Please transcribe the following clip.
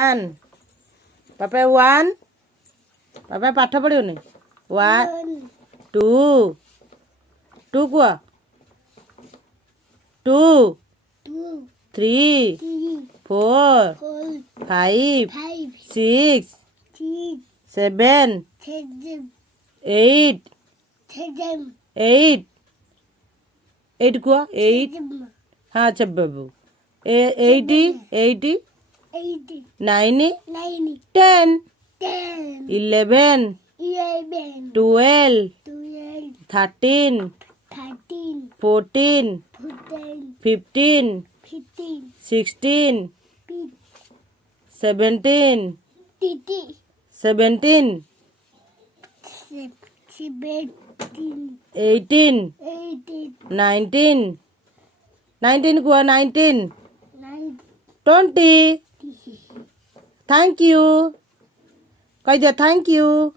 One papa one ପାପା ପାଠ ପଢ଼ିବନି ୱାନ୍ ଟୁ ଟୁ କୁହ two three four five six seven eight eight eight କୁହ ଏଇଟ୍ ହଁ చెప్పు ଏଇଟି ଏଇଟି ନାଇନ୍ ଟେନ୍ 11 12 13 14 15 16 17 18 19 19 କୁହ 19 20 Thank you. Kaidia, thank you.